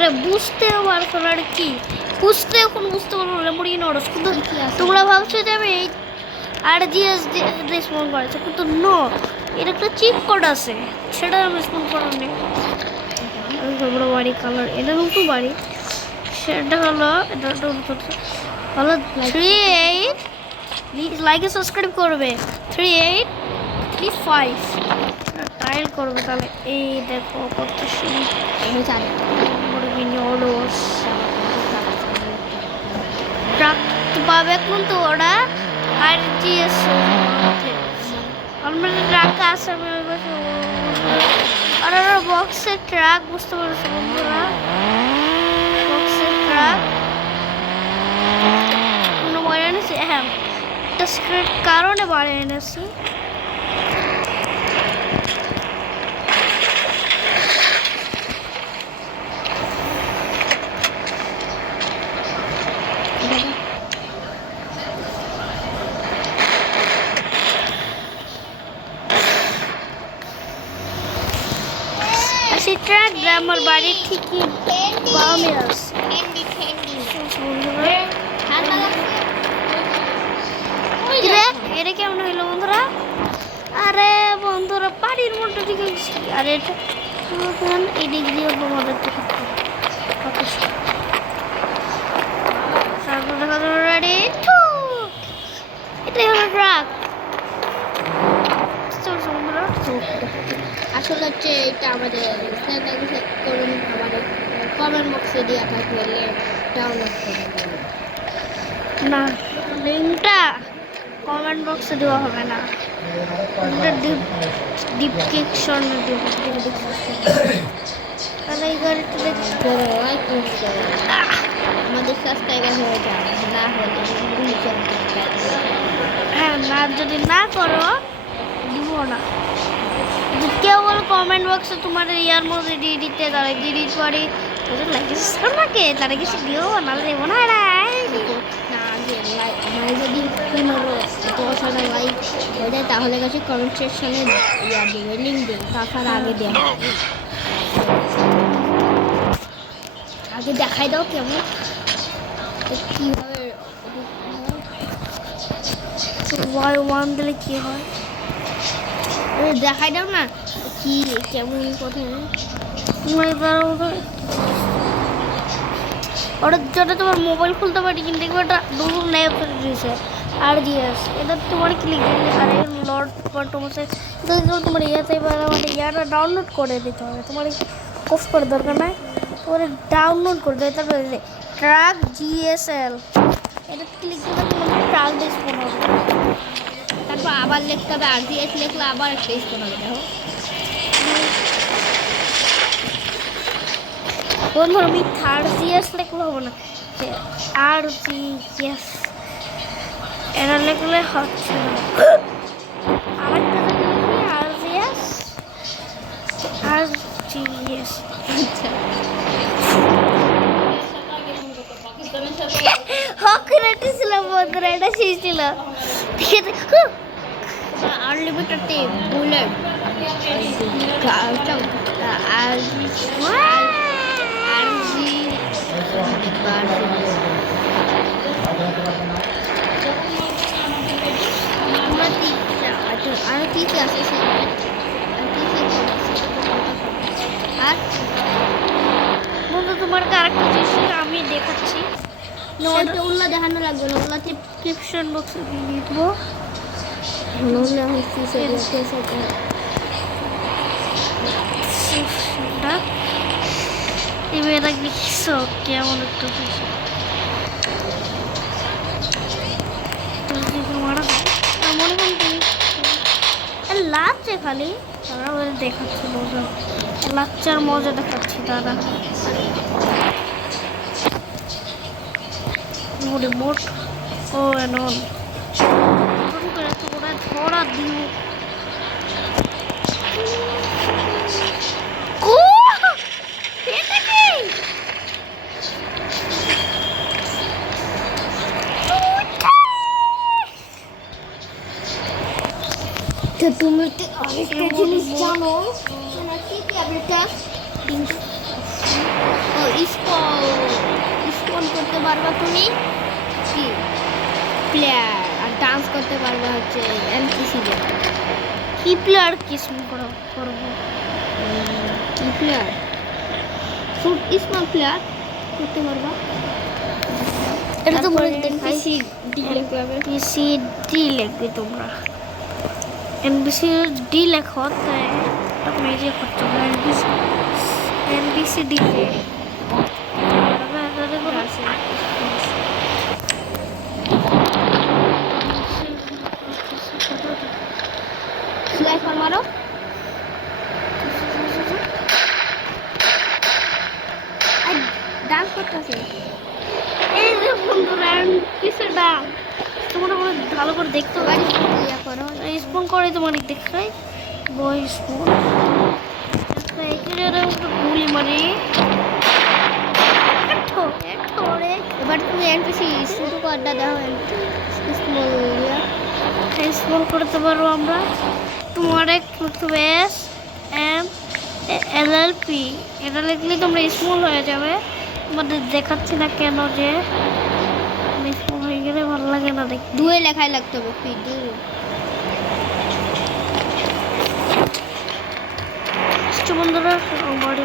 আরে বুঝতেও পারছো না আর কি, বুঝতে এখন বুঝতে পারবো ল্যাম্বরগিনি অরস, কিন্তু তোমরা ভাবছো যে আমি এই RGS স্পন করেছি, কিন্তু নো, এর একটা চিপ কোড আছে, সেটা আমি স্পন করিনি। বড় বাড়ি কালার, এটা নতুন বাড়ি, সেটা হলো এটা হলো 38, লাইক সাবস্ক্রাইব করবে 3835 টাইল করবে, তাহলে এই দেখো কত সুন্দর ল্যাম্বরগিনি অরস ট্রাক পাবে, কিন্তু ওরা RGS অলরেডি ট্রাক আছে, আমি ওই পাশে আর ওরা বক্সের ট্রাক, বুঝতে পারছো বন্ধুরা, বক্সের ট্রাক বাড়ি এনেছি। হ্যাঁ, একটা সিক্রেট কারণে বাড়ি এনেছি, সেই ট্রাকটা আমার বাড়ির ঠিকই বামে আছে। এটা কেমন হইলো বন্ধুরা? আরে বন্ধুরা বাড়ির মধ্যে ঠিক আছে, আর এটা এই দিক দিয়ে তোমাদের রেডি, এটাই হলো ট্রাক। বন্ধুরা আসলে হচ্ছে এটা আমাদের করুন, আমাদের কমেন্ট বক্সে দেওয়া থাকবে, ডাউনলোড করে না, লিঙ্কটা কমেন্ট বক্সে দেওয়া হবে না, ডিসক্রিপশনে দেবো। তাহলে এই গাড়িটা দেখতে আমাদের সাবস্ক্রাইবার হয়ে যায়, না হলে হ্যাঁ, না যদি না করো দিব না। কেউ বলো কমেন্ট বক্সে তোমার ইয়ার মধ্যে দিয়ে দিতে, তারা ডিলিট করে ওদের লাইক আমাকে, তারা কিছু দিও না, দেবো না। আমার যদি 15-10,000 লাইক হয়ে যায়, তাহলে কাছে কমেন্ট সেকশনে ইয়া দেবে, লিঙ্ক দেবে, তাছাড়া আগে দেওয়া আগে দেখাই দাও কেমন কীভাবে ওয়ান দিলে কি হয় দেখাই দাও না, কি কেমন কথা। ওটার জন্য তোমার মোবাইল খুলতে পারি, কিন্তু একটা নতুন ন্যাপ দিয়েছে RGS, এটা তোমার ক্লিক দিলে আর লড তোমার তোমার ইয়াতে মানে ইয়াটা ডাউনলোড করে দিতে হবে, তোমার কফ করে দরকার নাই, তোমার ডাউনলোড করে দেবে। তারপরে ট্রাক GSL, এটা ক্লিক দিলে তোমার ট্রাক ডিসপ্লে হবে, তারপর আবার লিখতে হবে RGS, লিখলে আবার একটা স্পন হবে। দেখো বন্ধুরা আমি RGS লিখলে হবে না, RGS এটা লিখলে হচ্ছে না, আরেকটা লিখি RGS। ছিলাম বন্ধুরা, এটা শেষ ছিল। আনলিমিটেড বুলেট আর কি কি আছে, আর বন্ধু তোমার আরেকটা জিনিস আমি দেখাচ্ছি, নোটটা উল্লা দেখানো লাগবে না, উল্লা ডিসক্রিপশন বক্সে দিয়ে লিখবো। এবার লিখছো কেমন একটু মনে করি লাচ্ছে খালি, তারা ওদের দেখাচ্ছে মজা, লাচ্চার মজা দেখাচ্ছি দাদা। রিমোট ও এনন ধরা দিও তুমি আরেকটা জিনিস জানো, কি কি আপডেট ও স্পন করতে পারবা তুমি কি প্লেয়ার, আর ডান্স করতে পারবা হচ্ছে এনপিসি দিয়ে। কি প্লেয়ার কি করবো? কি প্লেয়ার? ফুড স্মল প্লেয়ার করতে পারবা। এটা তো তারপরে বলে দেখাই। NPC ডি লিখবে। এনবিসি ডি লিখবে তোমরা। এনবিসি ডি লেখো, তাই তুমি এই যে করছো এনবিসি ডি আছে স্নাইপার মারো। ডান্স করতেছে। এই যে বন্ধুরা কিসের দাম তোমরা ভালো করে দেখতে পারি। ইয়া করো। স্পন করে তোমার দেখাই বই স্পন। এখানে গুলি মারি। এবার তুমি এনপিসি শুরু করটা দাও। স্মল ইয়া স্পন করতে পারবো আমরা। তোমার এস এম LLP এটা লিখলে তোমরা স্মল হয়ে যাবে। তোমাদের দেখাচ্ছি না কেন যে স্মল হয়ে গেলে ভালো লাগে না দেখতে। দুয়ে লেখাই লাগতে হবে পিডি। বন্ধুরা বাড়ি